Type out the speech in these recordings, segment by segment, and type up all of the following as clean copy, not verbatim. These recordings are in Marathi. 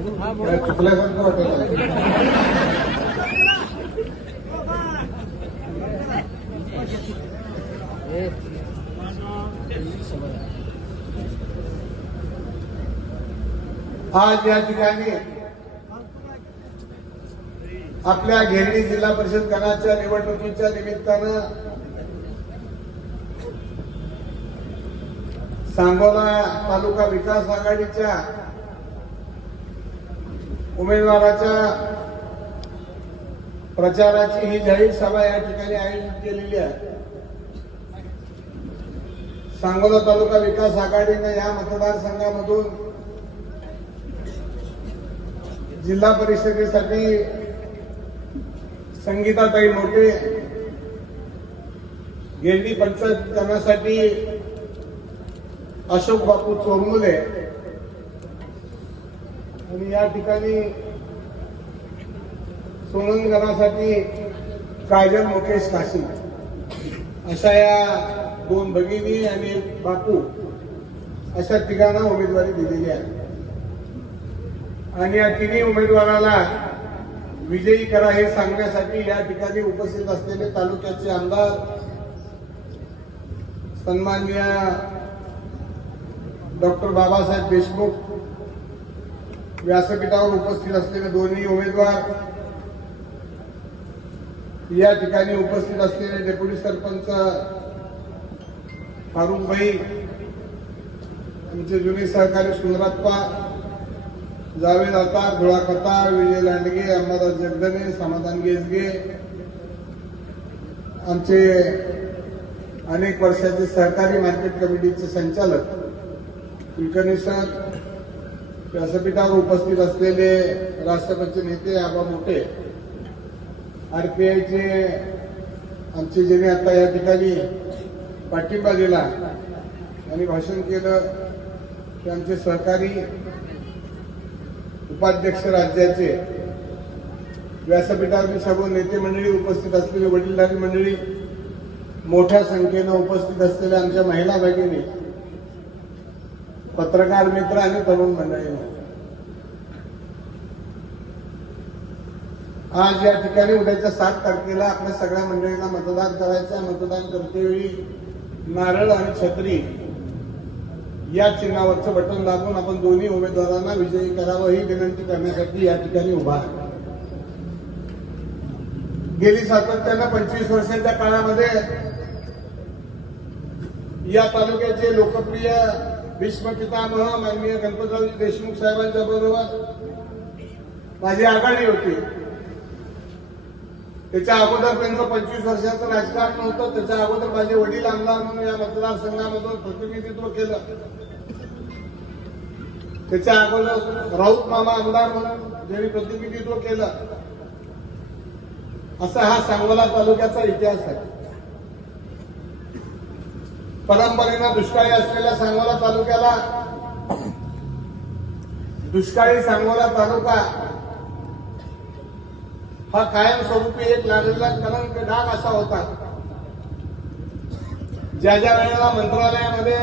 चुकल्यासारखं वाटत. आज या ठिकाणी आपल्या घेरडी जिल्हा परिषद गणाच्या निवडणुकीच्या निमित्तानं सांगोला तालुका विकास आघाडीच्या उमेदवाराच्या प्रचाराची ही जाहीर सभा या ठिकाणी आयोजित केलेली आहे. सांगोला तालुका विकास आघाडीने या मतदारसंघामधून जिल्हा परिषदेसाठी संगीताताई मोठे, गिरणी पंचायत करण्यासाठी अशोक बापू चोरमुले आणि या ठिकाणी सोनंदगणासाठी काजल मुकेश काशी अशा या दोन भगिनी आणि एक बापू अशा तिघांना उमेदवारी दिलेली आहे. आणि या तिन्ही उमेदवाराला विजयी करा हे सांगण्यासाठी या ठिकाणी उपस्थित असलेले तालुक्याचे आमदार सन्माननीय डॉक्टर बाबासाहेब देशमुख, व्यासपीठावर उपस्थित असलेले दोन्ही उमेदवार, या ठिकाणी उपस्थित असलेले डेप्युटी सरपंच फारुखभाई, आमचे जुने सहकारी सुंदराप्पा, जावेद अतार, धुळा कतार, विजय लांडगे, अंबादास जगदने, समाधान गेसगे, आमचे अनेक वर्षाचे सहकारी मार्केट कमिटीचे संचालक कुलकर्णी सर, व्यासपीठावर उपस्थित असलेले राष्ट्रपती नेते आबा मोठे, आरपीआयचे आमचे ज्यांनी आता या ठिकाणी पाठिंबा दिला आणि भाषण केलं ते आमचे सहकारी उपाध्यक्ष राज्याचे, व्यासपीठावर सर्व नेते मंडळी उपस्थित असलेली वडीलधारी मंडळी, मोठ्या संख्येनं उपस्थित असलेल्या आमच्या महिला भगिनी, पत्रकार मित्र आणि तरुण मंडळींना आज या ठिकाणी उद्याच्या 7 तारखेला आपल्या सगळ्या मंडळींना मतदान करायचं. मतदान करतेवेळी नारळ आणि छत्री या चिन्हावरचं बटन दाबून आपण दोन्ही उमेदवारांना विजयी करावं ही विनंती करण्यासाठी या ठिकाणी उभा आहे. गेली सातत्यानं 25 वर्षांच्या काळामध्ये या तालुक्याचे लोकप्रिय भीष्म पितामह माननीय गणपतराव देशमुख साहेबांच्या बरोबर माझी आघाडी होती. त्याच्या अगोदर त्यांचं 25 वर्षाचं राजकारण नव्हतं. त्याच्या अगोदर माझे वडील आमदार म्हणून या मतदारसंघामधून प्रतिनिधित्व केलं. त्याच्या अगोदर राऊत मामा आमदार म्हणून ज्यांनी प्रतिनिधित्व केलं. असा हा सांगोला तालुक्याचा इतिहास आहे. परंपरेनं दुष्काळी असलेल्या सांगोला तालुक्याला दुष्काळी सांगोला तालुका हा कायमस्वरूपी एक लागलेला कलंक डाग असा होता. ज्या ज्या वेळेला मंत्रालयामध्ये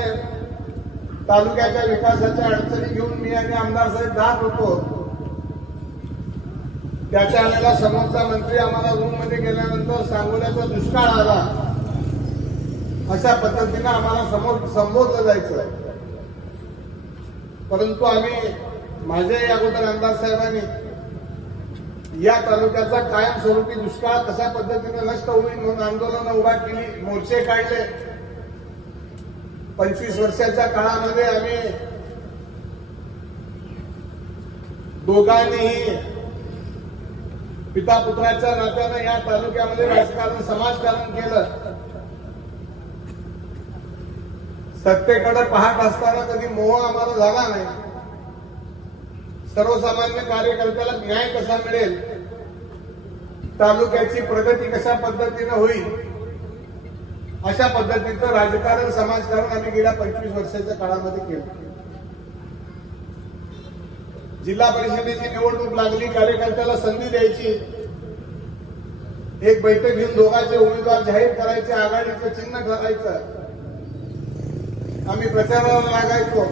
तालुक्याच्या विकासाच्या अडचणी घेऊन मी आणि आमदार साहेब जात होतो, त्याच्या वेळेला समोरचा मंत्री आम्हाला रूममध्ये गेल्यानंतर सांगोल्याचा दुष्काळ आला अशा पद्धतीनं आम्हाला समोर संबोधलं जायचं. परंतु आम्ही माझ्याही अगोदर आमदार साहेबांनी या तालुक्याचा कायमस्वरूपी दुष्काळ कशा पद्धतीने नष्ट होईल म्हणून आंदोलनं उभा केली, मोर्चे काढले. 25 वर्षाच्या काळामध्ये आम्ही दोघांनीही पिता पुत्राच्या नात्यानं या तालुक्यामध्ये राजकारण समाजकारण केलं. सत्तेकडे पाहत असताना कधी मोह आम्हाला झाला नाही. सर्वसामान्य कार्यकर्त्याला न्याय कसा मिळेल, तालुक्याची प्रगती कशा पद्धतीनं होईल, अशा पद्धतीचं राजकारण समाजकारण आम्ही गेल्या 25 वर्षाच्या काळामध्ये केलं. जिल्हा परिषदेची निवडणूक लागली, कार्यकर्त्याला संधी द्यायची, एक बैठक घेऊन दोघांचे उमेदवार जाहीर करायचे, आघाडीचं चिन्ह ठरायचं, आम्ही प्रचाराला लागायचो.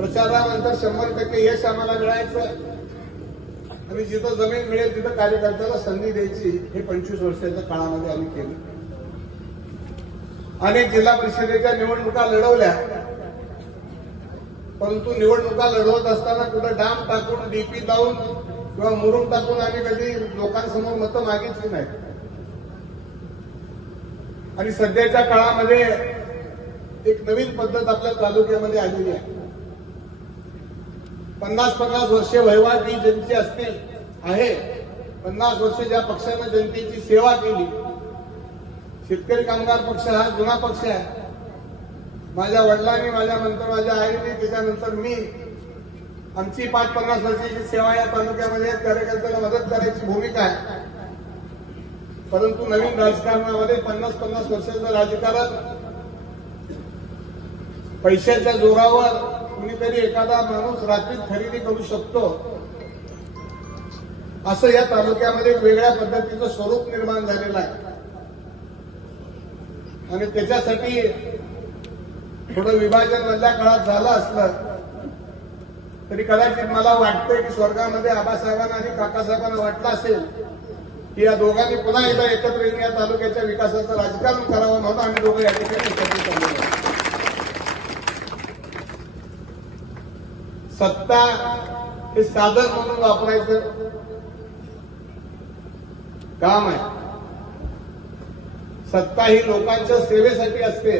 प्रचारानंतर 100% यश आम्हाला मिळायचं आणि जिथं जमीन मिळेल तिथं कार्यकर्त्याला संधी द्यायची, हे 25 वर्षाच्या काळामध्ये आम्ही केलं. अनेक जिल्हा परिषदेच्या निवडणुका लढवल्या, परंतु निवडणुका लढवत असताना कुठं डाम टाकून, डीपी लावून किंवा मुरुम टाकून आम्ही कधी लोकांसमोर मतं मागितली नाही. आणि सध्याच्या काळामध्ये एक नवीन पद्धत आपल्या तालुक्यामध्ये आलेली आहे. 50-50 वर्षे वहिवाटी जनतेची असतील आहे. 50 वर्षे ज्या पक्षानं जनतेची सेवा केली, शेतकरी कामगार पक्ष हा जुना पक्ष आहे. माझ्या वडिलांनी, माझ्या नंतर माझ्या आईने, त्याच्यानंतर मी, आमची 50 वर्षाची सेवा या तालुक्यामध्ये कार्यकर्त्याला मदत करायची भूमिका आहे. परंतु नवीन राजकारणामध्ये 50-50 वर्षाचं राजकारण पैशाच्या जोरावर कुणीतरी एखादा माणूस रात्रीत खरेदी करू शकतो, असं या तालुक्यामध्ये वेगळ्या पद्धतीचं स्वरूप निर्माण झालेलं आहे. आणि त्याच्यासाठी थोडं विभाजन मधल्या काळात झालं असलं तरी कदाचित मला वाटतंय की स्वर्गामध्ये आबासाहेबांना आणि काकासाहेबांना वाटलं असेल की या दोघांनी पुन्हा एकदा एकत्र येऊन या तालुक्याच्या विकासाचं राजकारण करावं, म्हणून आम्ही दोघं या ठिकाणी एकत्रित आलो. सत्ता हे साधन म्हणून वापरायचं काम आहे. सत्ता ही लोकांच्या सेवेसाठी असते.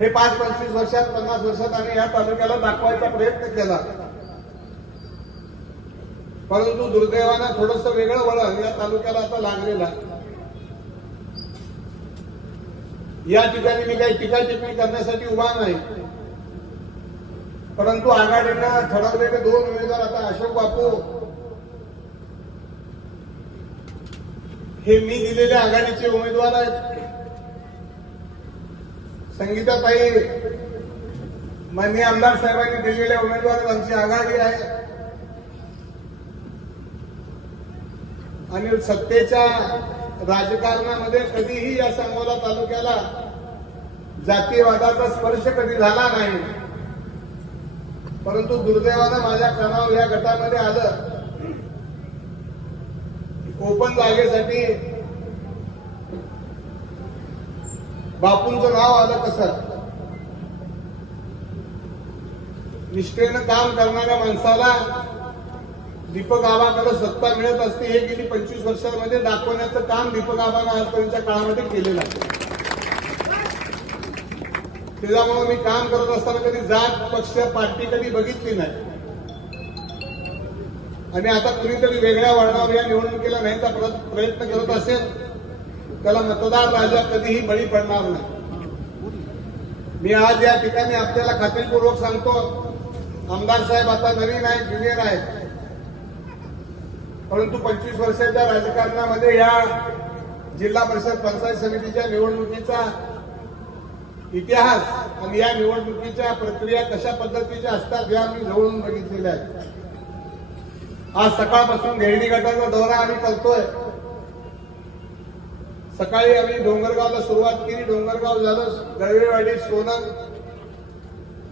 हे 5-25 वर्षात, 50 वर्षात आम्ही या तालुक्याला दाखवायचा प्रयत्न केला, परंतु दुर्दैवानं थोडंसं वेगळं वळण या तालुक्याला आता लागलेलं आहे. या ठिकाणी मी काही टीका टिप्पणी करण्यासाठी उभा नाही, परंतु आघाडीनं ठरवलेले 2 उमेदवार, आता अशोक बापू हे मी दिलेल्या आघाडीचे उमेदवार आहेत. संगीताताई माननीय आमदार साहेबांनी दिलेल्या उमेदवार आमची आघाडी आहे. आणि सत्तेच्या राजकारणामध्ये कधीही या सांगोला तालुक्याला जातीयवादाचा स्पर्श कधी झाला नाही. परंतु दुर्दैवानं माझ्या कानावर या गटामध्ये आलं, ओपन जागेसाठी बापूंचं नाव आलं. कसं निष्ठेनं काम करणाऱ्या माणसाला दीपक आबाकडे सत्ता मिळत असते, हे गेली 25 वर्षांमध्ये दाखवण्याचं काम दीपक आबानं आजपर्यंतच्या काळामध्ये केलेलं आहे. त्याच्यामुळे मी काम करत असताना कधी जात, पक्ष, पार्टी कधी बघितली नाही. आणि आता कुणीतरी वेगळ्या वळणावर या निवडणुकीला न्यायचा प्रयत्न करत असेल, त्याला मतदार राजा कधीही बळी पडणार नाही. मी आज या ठिकाणी आपल्याला खात्रीपूर्वक सांगतो, आमदार साहेब आता नवीन आहेत, ज्युनियर आहेत, परंतु 25 वर्षाच्या राजकारणामध्ये या जिल्हा परिषद पंचायत समितीच्या निवडणुकीचा इतिहास आणि या निवडणुकीच्या प्रक्रिया कशा पद्धतीच्या असतात या मी जवळून बघितलेल्या आहेत. आज सकाळपासून घेरडी गटाचा दौरा आम्ही करतोय. सकाळी आम्ही डोंगरगावला सुरुवात केली. डोंगरगाव झालं, गळवेवाडी, सोनम,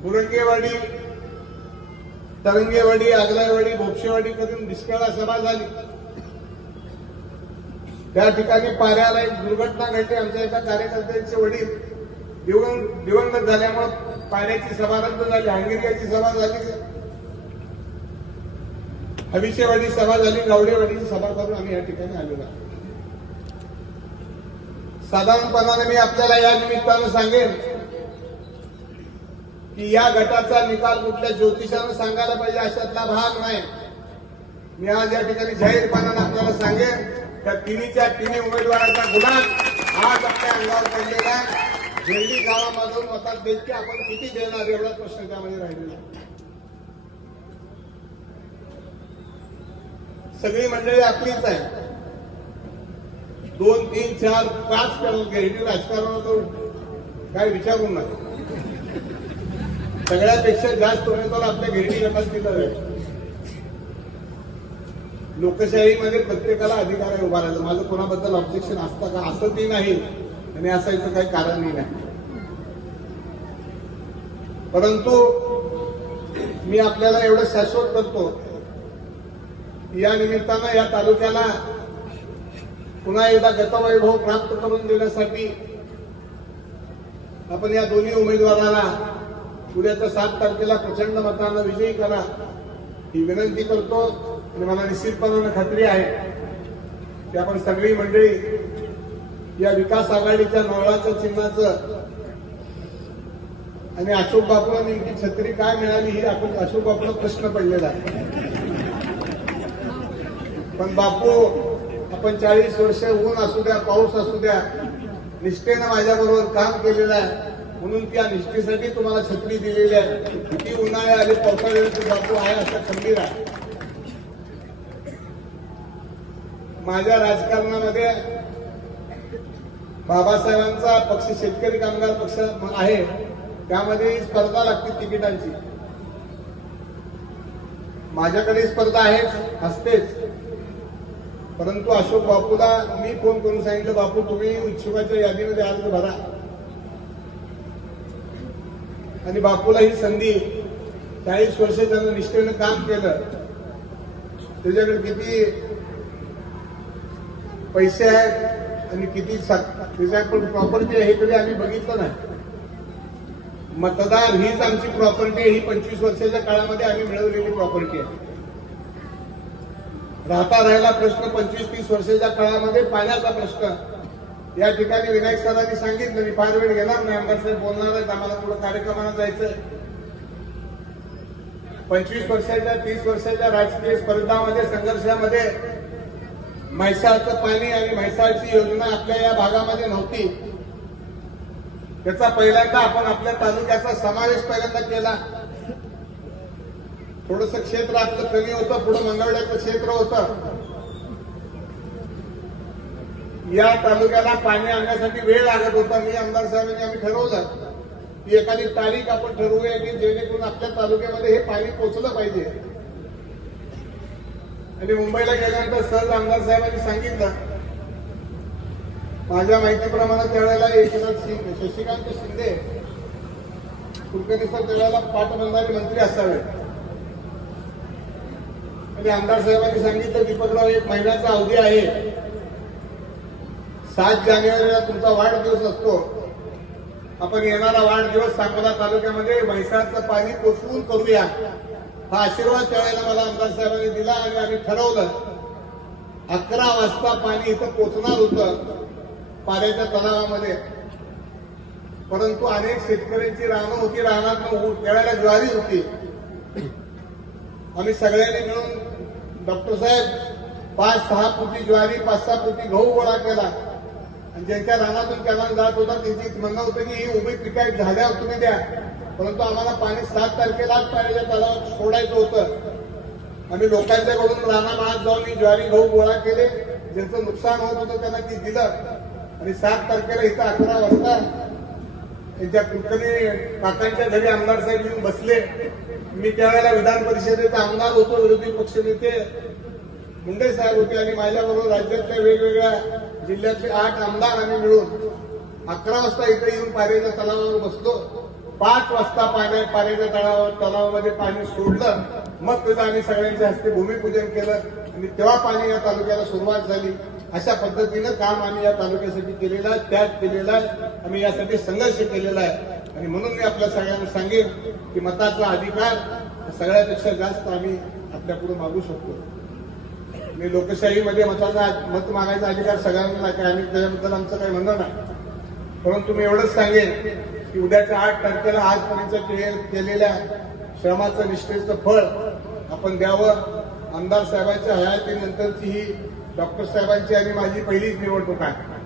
बुरंगेवाडी, तरंगेवाडी, आगलाईवाडी, भोपशेवाडी करून डिस्काळा सभा झाली. त्या ठिकाणी पाऱ्याला एक दुर्घटना घडली. आमच्या एका कार्यकर्त्यांचे वडील दिवंगत झाल्यामुळे पाऱ्याची सभा रद्द झाली. हांगिरियाची सभा झाली, हविशेवाडी सभा झाली, गावडेवाडीची सभा करून आम्ही या ठिकाणी आलेलो आहोत. साधारणपणाने मी आपल्याला या निमित्तानं सांगेन की या गटाचा निकाल कुठल्या ज्योतिषानं सांगायला पाहिजे अशातला भाग नाही. मी आज या ठिकाणी जाहीरपणानं आपल्याला सांगेन त्या तिन्हीच्या तिन्ही उमेदवाराचा गुलाल आज आपल्या अंगावर पडलेला आहे. घेरडी गावामधून मतात देखील आपण किती देणार एवढा प्रश्न त्यामध्ये राहिलेला आहे. सगळी मंडळी आपलीच आहे. 2, 3, 4, 5 घेरडी राजकारणावर काय विचारू नका. सगळ्यापेक्षा जास्त उमेदवार आपल्या घेरडी गटात दिलं आहे. लोकशाहीमध्ये प्रत्येकाला अधिकार आहे उभा राहायचा. माझं कोणाबद्दल ऑब्जेक्शन असतं का? असं ती नाही आणि असायचं काही कारण नाही. परंतु मी आपल्याला एवढं शाश्वत करतो, या निमित्तानं या तालुक्याला पुन्हा एकदा गतवैभव प्राप्त करून देण्यासाठी आपण या दोन्ही उमेदवाराला उद्याच्या 7 तारखेला प्रचंड मतानं विजयी करा ही विनंती करतो. आणि मला निश्चितपणानं खात्री आहे की आपण सगळी मंडळी या विकास आघाडीच्या नारळाच्या चिन्हाचं आणि अशोक बापूला नेमकी छत्री काय मिळाली ही आपण अशोक बापूला प्रश्न पडलेला आहे. पण बापू आपण 40 वर्ष ऊन असू द्या पाऊस असू द्या निष्ठेनं माझ्याबरोबर काम केलेलं आहे म्हणून त्या निष्ठेसाठी तुम्हाला छत्री दिलेली आहे. किती उन्हाळे आले पावसाळ्यात बापू आहे असा खंबीर आहे. माझ्या राजकारणामध्ये बाबासाहेबांचा पक्ष शेतकरी कामगार पक्ष आहे, त्यामध्ये स्पर्धा लागते तिकिटांची. माझ्याकडे स्पर्धा आहेच असतेच, परंतु अशोक बापूला मी फोन करून सांगितलं, बापू तुम्ही इच्छुकाच्या यादीमध्ये अर्ज भरा. आणि बापूला ही संधी 40 वर्ष त्यानं निष्ठेनं काम केलं, त्याच्याकडे किती पैसे आहेत आणि किती त्याच्याकडे प्रॉपर्टी आहे हे कधी आम्ही बघितलं नाही. मतदार हीच आमची प्रॉपर्टी आहे, ही 25 वर्षाच्या काळामध्ये आम्ही मिळवलेली प्रॉपर्टी आहे. राहायला प्रश्न 25-30 वर्षाच्या काळामध्ये पाण्याचा प्रश्न. या ठिकाणी विनायक सरांनी सांगितलं, मी फार वेळ घेणार नाही, आमदार साहेब बोलणार आहेत, आम्हाला पुढे कार्यक्रमाला जायचंय. 25 वर्षाच्या 30 वर्षाच्या राजकीय स्पर्धामध्ये संघर्षामध्ये म्हैसाळचं पाणी आणि म्हैसाळची योजना आपल्या या भागामध्ये नव्हती. त्याचा पहिल्यांदा आपण आपल्या तालुक्याचा समावेश पहिल्यांदा केला. थोडंसं क्षेत्र आपलं कमी होतं, पुढे मंगळवेढ्याचं क्षेत्र होतं. या तालुक्याला पाणी आणण्यासाठी वेळ लागत होता. मी आमदार साहेबांनी आम्ही ठरवलं की एखादी तारीख आपण ठरवूया की जेणेकरून आपल्या तालुक्यामध्ये हे पाणी पोहोचलं पाहिजे. आणि मुंबईला गेल्यानंतर सहज आमदार साहेबांनी सांगितलं, माझ्या माहितीप्रमाणे त्यावेळेला एकनाथ शशिकांत शिंदे कुलकर्णी सर त्यावेळेला पाटबंधारे मंत्री असावे. आणि आमदार साहेबांनी सांगितलं, दीपकराव 1 महिन्याचा अवधी आहे, 7 जानेवारीला तुमचा वाढदिवस असतो, आपण येणारा वाढदिवस सांगोला तालुक्यामध्ये म्हैसाळचं पाणी पोचवून करूया. हा आशीर्वाद त्यावेळेला मला आमदार साहेबांनी दिला आणि आम्ही ठरवलं 11 वाजता पाणी इथं पोचणार होतं पाण्याच्या तलावामध्ये. परंतु अनेक शेतकऱ्यांची रानं होती, रानात त्यावेळेला ज्वारी होती. आम्ही सगळ्यांनी मिळून डॉक्टर साहेब 5-6 फुटी ज्वारी 5-6 फुटी गहू गोळा केला. आणि ज्यांच्या रानातून कॅनल जात होता त्यांची म्हणणं होतं की ही उभी पिकाई झाल्यावर तुम्ही द्या, परंतु आम्हाला पाणी 7 तारखेलाच पाण्याच्या तलावात सोडायचं होतं. आम्ही लोकांच्याकडून रानामाळात जाऊन ही ज्वारी गहू गोळा केले, ज्यांचं नुकसान होत होतं त्यांना ती दिलं. आणि 7 तारखेला इथं 11 वाजता त्यांच्या कुलकर्णी काकांच्या घरी आमदार साहेब येऊन बसले. मी त्यावेळेला विधान परिषदेचा आमदार होतो, विरोधी पक्षनेते मुंडे साहेब होते आणि माझ्याबरोबर राज्यातल्या वेगवेगळ्या जिल्ह्यातले 8 आमदार आम्ही मिळून 11 वाजता इथे येऊन पाण्याच्या तलावावर बसलो. 5 वाजता पाण्याच्या तलावामध्ये पाणी सोडलं. मग त्याचं आम्ही सगळ्यांच्या हस्ते भूमिपूजन केलं आणि तेव्हा पाणी या तालुक्याला सुरुवात झाली. अशा पद्धतीनं काम आम्ही या तालुक्यासाठी केलेलं आहे, त्याग केलेला आहे, आम्ही यासाठी संघर्ष केलेला आहे. आणि म्हणून मी आपल्या सगळ्यांना सांगेन की मताचा अधिकार सगळ्यापेक्षा जास्त आम्ही आपल्यापुढे मागू शकतो. मी लोकशाहीमध्ये मत मागायचा अधिकार सगळ्यांना नाही, आम्ही त्याच्याबद्दल आमचं काही म्हणणं नाही. परंतु मी एवढंच सांगेन की उद्याच्या 8 तारखेला आजपर्यंत केलेल्या श्रमाचं निष्ठेचं फळ आपण द्यावं. आमदार साहेबांच्या हयातीनंतरची ही डॉक्टर साहेबांची आणि माझी पहिलीच निवडणूक आहे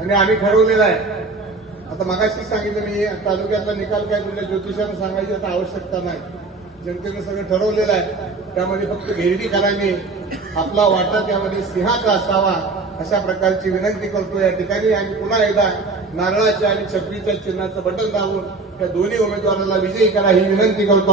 आणि आम्ही ठरवलेलं आहे. आता मगाशी सांगितलं मी तालुक्यातला निकाल काय तुमच्या ज्योतिषानं सांगायची आता आवश्यकता नाही, जनतेनं सगळं ठरवलेलं आहे. त्यामध्ये फक्त घेरडीकरांनी आपला वाटा त्यामध्ये सिंहाचा असावा अशा प्रकारची विनंती करतो या ठिकाणी. आणि पुन्हा एकदा नारळाच्या आणि छत्रीच्या चिन्हाचं बटन दाबून त्या दोन्ही उमेदवारांना विजयी करा ही विनंती करतो.